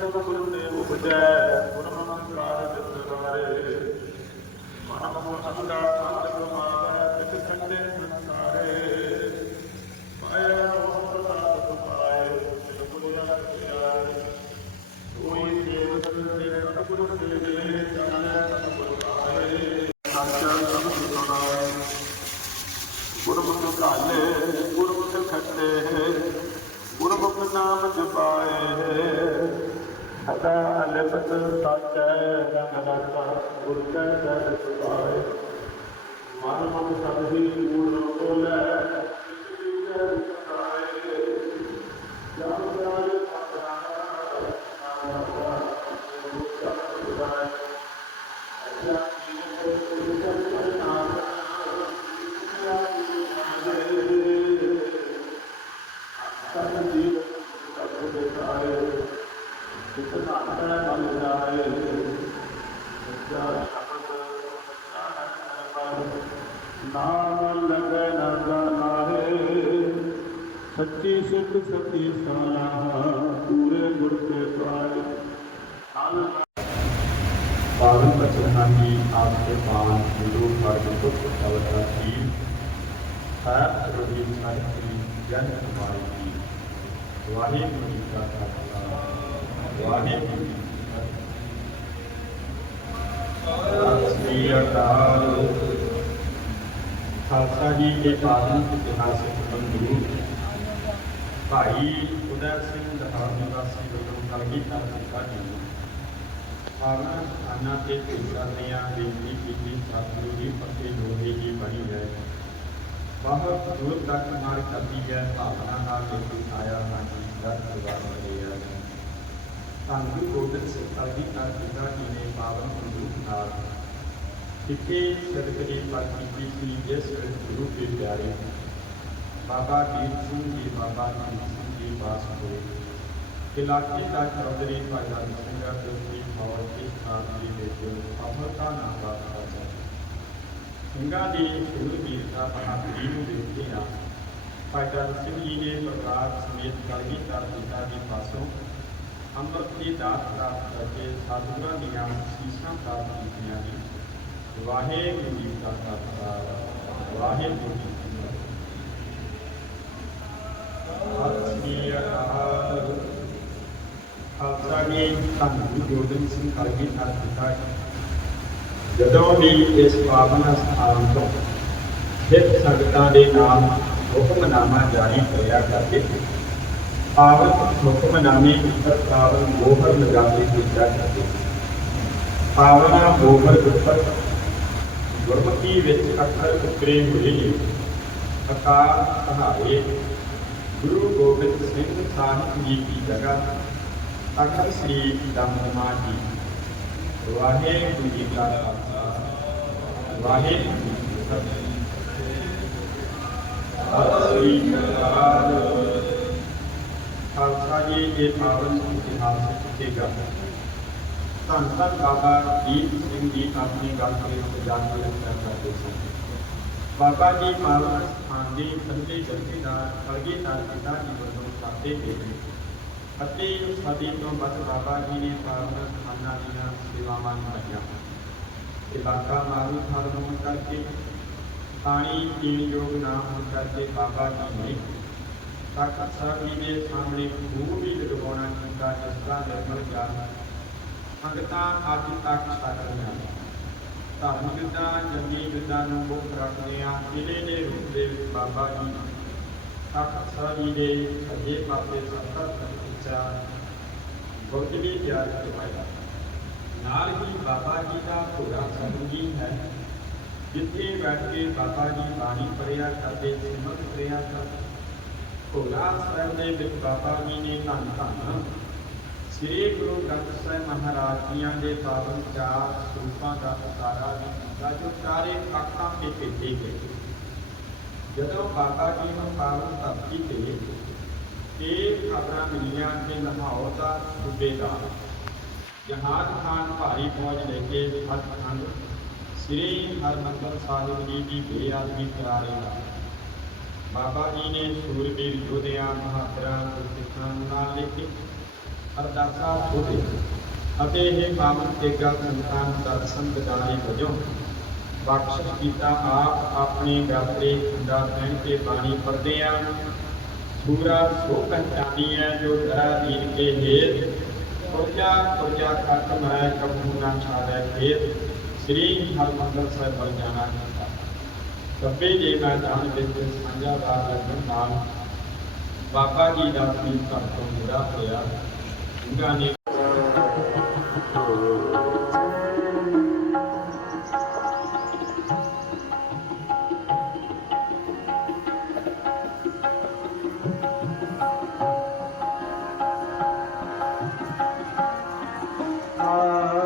ਸਭ ਗੁਰੂ ਨੇ ਉਪਜੈ ਗੁਰਮਤਿ ਕਾਰ ਜਤਨਾਰੇ ਮਨ ਮੋ ਅੰਦਾ ਅੰਤ ਗੁਮਾਵੈ ਤਿਸ ਸੰਦੇ ਸੰਸਾਰੇ ਮਾਇਆ ਮੋਹ ਪ੍ਰਸਾਦ ਤੁਮਾਏ ਤਿਲ ਗੁਰਿਆ ਪਿਆਰੇ ਕੋਈ ਸੇਵ ਸੰਦੇ ਸਤਿਗੁਰ ਸੇਵੇ ਚਾਨੈ ਸਤਿਗੁਰ ਆਏ ਸਾਚਾ ਸਭ ਸੁਣਾਏ ਗੁਰਮੁਖ ਘਾਲੇ ਗੁਰਮੁਖ ਖੱਟੇ ਗੁਰਮੁਖ ਨਾਮ ਜਪਾਏ। ਸਦਾ ਅਲਪਤ ਸਾਚੈ ਰੰਗ ਰਤਾ ਗੁਰ ਕੈ ਦਰ ਸੁਭਾਏ ਮਨ ਮਨ ਸਭ ਹੀ ਪੂਰਨ ਬੋਲੇ ਨਾਮ सच्ची सुख सती साला पूरे गुरु के पावन बचना की आपके पावन गुरु पर की साहिब की जन कुमारी की। जी का खालसा जी अकाल। खालसा जी के पावन इतिहास गुरु ਭਾਈ ਉਦੈ ਸਿੰਘ ਦਹਾਨ ਨਿਵਾਸੀ ਵੱਲੋਂ ਕਲਗੀ ਧਰਮ ਸਾਡੀ ਭਾਵਨਾ ਆਨਾ ਤੇ ਪੂਰਾ ਨਿਆ ਬੇਨਤੀ ਕੀਤੀ ਸਤਿਗੁਰੂ ਜੀ ਪੱਕੇ ਜੋਗੀ ਜੀ ਬਣੀ ਹੈ ਬਹੁਤ ਦੂਰ ਤੱਕ ਮਾਰ ਕਰਦੀ ਹੈ ਭਾਵਨਾ ਨਾਲ ਲੇਕੀ ਆਇਆ ਹਾਂ ਜੀ ਦਸ ਦਵਾਰ ਮਿਲੇ ਹੈ ਸੰਗੀ ਗੋਦਨ ਸੇ ਕਲਗੀ ਧਰਮ ਪਿਤਾ ਜੀ ਨੇ ਪਾਵਨ ਗੁਰੂ ਨਾਲ ਕਿਤੇ ਸਤਿਗੁਰੂ ਪਰ ਕੀਤੀ ਸੀ ਜਿਸ ਗੁਰੂ ਦੇ ਪਿਆਰੇ ਬਾਬਾ ਦੀਪ ਸਿੰਘ ਜੀ ਬਾਬਾ ਦੀਪ ਸਿੰਘ ਜੀ ਬਾਸ ਹੋਏ ਇਲਾਕੇ ਦਾ ਚੌਧਰੀ ਭਾਈ ਲਾਲ ਸਿੰਘ ਦੇ ਦੀ ਫੌਜ ਦੀ ਸਥਾਪਨਾ ਵਿੱਚ ਸਫਲਤਾ ਨਾਲ ਵਾਪਸ ਆਇਆ ਸਿੰਘਾਂ ਦੀ ਸ਼ੂਰਵੀਰਤਾ ਬਹਾਦਰੀ ਨੂੰ ਦੇਖਦੇ ਹਾਂ ਭਾਈ ਲਾਲ ਸਿੰਘ ਜੀ ਨੇ ਪਰਿਵਾਰ ਸਮੇਤ ਕਲਗੀ ਕਰ ਪਿਤਾ ਦੀ ਪਾਸੋਂ ਅੰਮ੍ਰਿਤ ਦੀ ਦਾਤ ਪ੍ਰਾਪਤ ਕਰਕੇ ਸਤਿਗੁਰਾਂ ਦੀਆਂ ਸੀਸਾਂ ਪ੍ਰਾਪਤ ਕੀਤੀਆਂ ਜੀ ਵਾਹਿਗੁਰੂ ਜੀ ਕਾ ਖਾਲਸਾ ਵਾਹਿਗੁਰੂ ਜੀ ਖਾਲਸਾ ਜੀ ਧੰਨ ਗੁਰੂ ਗੋਬਿੰਦ ਸਿੰਘ ਕਲਗੀ ਧਰ ਪਿਤਾ ਜੀ। ਜਦੋਂ ਵੀ ਇਸ ਪਾਵਨ ਸਥਾਨ ਤੋਂ ਸਿੱਖ ਸੰਗਤਾਂ ਦੇ ਨਾਮ ਹੁਕਮਨਾਮਾ ਜਾਰੀ ਕਰਿਆ ਕਰਦੇ ਸੀ ਪਾਵਨ ਹੁਕਮਨਾਮੇ ਉੱਪਰ ਪਾਵਨ ਮੋਹਰ ਲਗਾ ਕੇ ਕੀਤਾ ਕਰਦੇ ਸੀ। ਪਾਵਨ ਮੋਹਰ ਉੱਪਰ ਗੁਰਮੁਖੀ ਵਿੱਚ ਅੱਖਰ ਉਕਰੇ ਹੋਏ ਨੇ ਅਕਾਲ ਕਹਾਵੇ ਗੁਰੂ ਗੋਬਿੰਦ ਸਿੰਘ ਸਾਹਿਬ ਜੀ ਦੀ ਜਗ੍ਹਾ ਤਖਤ ਸ੍ਰੀ ਦਮਦਮਾ ਜੀ ਵਾਹਿਗੁਰੂ ਜੀ ਕਾ ਖਾਲਸਾ ਵਾਹਿਗੁਰੂ ਜੀ ਕੀ ਫਤਿਹ ਸਤਿ ਸ੍ਰੀ ਅਕਾਲ ਖਾਲਸਾ ਜੀ ਦੇ ਪਾਵਨ ਇਤਿਹਾਸ ਕਿਤੇਗਾ ਧੰਨ ਧੰਨ ਬਾਬਾ ਦੀਪ ਸਿੰਘ ਜੀ ਆਪਣੀ ਗੱਲ ਦੇ ਵਿੱਚ ਜਾਣਕਾਰੀ ਰੱਖਿਆ ਕਰਦੇ ਸਨ ਬਾਬਾ ਜੀ ਪਾਵਨ ਸਥਾਨ ਦੀ ਸੰਦੇ ਜਥੇਦਾਰ ਕਲਗੀਧਰ ਪਿਤਾ ਜੀ ਵੱਲੋਂ ਸਾਦੇ ਗਏ ਨੇ ਅਤੇ ਸਦੀ ਤੋਂ ਬਾਅਦ ਬਾਬਾ ਜੀ ਨੇ ਪਾਵਨ ਸਥਾਨਾਂ ਦੀਆਂ ਸੇਵਾਵਾਂ ਨਿਭਾਈਆਂ ਇਲਾਕਾ ਮਾਰੂ ਥਾਂ ਹੋਣ ਕਰਕੇ ਪਾਣੀ ਪੀਣ ਯੋਗ ਨਾ ਹੋਣ ਕਰਕੇ ਬਾਬਾ ਜੀ ਨੇ ਤਖਤ ਸਾਹਿਬ ਜੀ ਦੇ ਸਾਹਮਣੇ ਖੂਹ ਵੀ ਲਗਵਾਉਣਾ ਕੀਤਾ ਜਿਸ ਦਾ ਨਿਰਮਲ ਜਲ ਸੰਗਤਾਂ ਅੱਜ ਤੱਕ ਛਕ ਰਹੀਆਂ ਹਨ ਧਰਮ ਵਿਦਾ ਜੰਗੀ ਵਿਦਾ ਨੂੰ ਮੁੱਖ ਰੱਖਦੇ ਆ ਜ਼ਿਲ੍ਹੇ ਦੇ ਰੂਪ ਦੇ ਵਿੱਚ ਬਾਬਾ ਜੀ ਤਖਤ ਸਾਹਿਬ ਜੀ ਦੇ ਸੱਜੇ ਪਾਸੇ 70 ਫੁੱਟ ਉੱਚਾ ਬੁਰਜ ਵੀ ਤਿਆਰ ਕਰਵਾਇਆ ਨਾਲ ਹੀ ਬਾਬਾ ਜੀ ਦਾ ਘੋੜਾ ਸੰਗੀ ਹੈ ਜਿੱਥੇ ਬੈਠ ਕੇ ਬਾਬਾ ਜੀ ਬਾਣੀ ਪੜਿਆ ਕਰਦੇ ਸਿਮਰਨ ਕਰਿਆ ਕਰਦੇ ਘੋੜਾ ਸਾਹਿਬ ਦੇ ਵਿੱਚ ਬਾਬਾ ਜੀ ਨੇ ਧੰਨ ਧੰਨ ਸ੍ਰੀ ਗੁਰੂ ਗ੍ਰੰਥ ਸਾਹਿਬ ਮਹਾਰਾਜ ਜੀਆਂ ਦੇ ਪਾਵਨ ਚਾਰ ਸਰੂਪਾਂ ਦਾ ਉਤਾਰਾ ਵੀ ਕੀਤਾ ਜੋ ਚਾਰੇ ਅੱਖਾਂ ਤੇ ਭੇਜੇ ਗਏ ਜਦੋਂ ਬਾਬਾ ਜੀ ਨੂੰ ਪਾਵਨ ਧਰਤੀ ਤੇ ਇਹ ਖਬਰਾਂ ਮਿਲੀਆਂ ਕਿ ਲਾਹੌਰ ਦਾ ਸੂਬੇਦਾਰ ਜਹਾਜ਼ ਖਾਨ ਭਾਰੀ ਫੌਜ ਲੈ ਕੇ ਸੱਚਖੰਡ ਸ੍ਰੀ ਹਰਿਮੰਦਰ ਸਾਹਿਬ ਜੀ ਦੀ ਬੇਅਦਬੀ ਕਰਾ ਰਿਹਾ ਬਾਬਾ ਜੀ ਨੇ ਸੂਰਬੀਰ ਯੋਧਿਆਂ ਬਹਾਦਰਾਂ ਗੁਰਸਿੱਖਾਂ ਨੂੰ ਨਾਲ ਲੈ ਕੇ ਅਰਦਾਸਾ ਛੋਟੇ ਅਤੇ ਇਹ ਪਾਵਨ ਤੇਗਾ ਸੰਤਾਨ ਦਰਸ਼ਨ ਦਿਦਾਰੇ ਵਜੋਂ ਬਖਸ਼ਿਸ਼ ਕੀਤਾ ਆਪ ਆਪਣੇ ਗਾਤਰੇ ਖੰਡਾ ਪਹਿਨ ਕੇ ਬਾਣੀ ਪੜ੍ਹਦੇ ਆ ਸੂਰਾ ਸੋ ਪਹਿਚਾਨੀ ਹੈ ਜੋ ਦਰਾ ਦੀਨ ਕੇ ਹੇਤ ਪੁਰਜਾ ਪੁਰਜਾ ਕੱਟ ਮਰੈ ਕਬੂ ਨਾ ਛਾੜੈ ਖੇਤ ਸ੍ਰੀ ਹਰਿਮੰਦਰ ਸਾਹਿਬ ਬਲ ਜਾਣਾ ਕੀਤਾ ਕੱਬੇ ਜੇ ਮੈਂ ਜਾਣ ਵਿੱਚ ਸਾਂਝਾ ਦਾ ਲੱਗਣ ਨਾਲ ਬਾਬਾ ਜੀ ਦਾ ਵੀ ਘਰ ਤੋਂ ਮੁੜਾ ਹੋਇਆ ਉਹਨਾਂ ਨੇ Ah.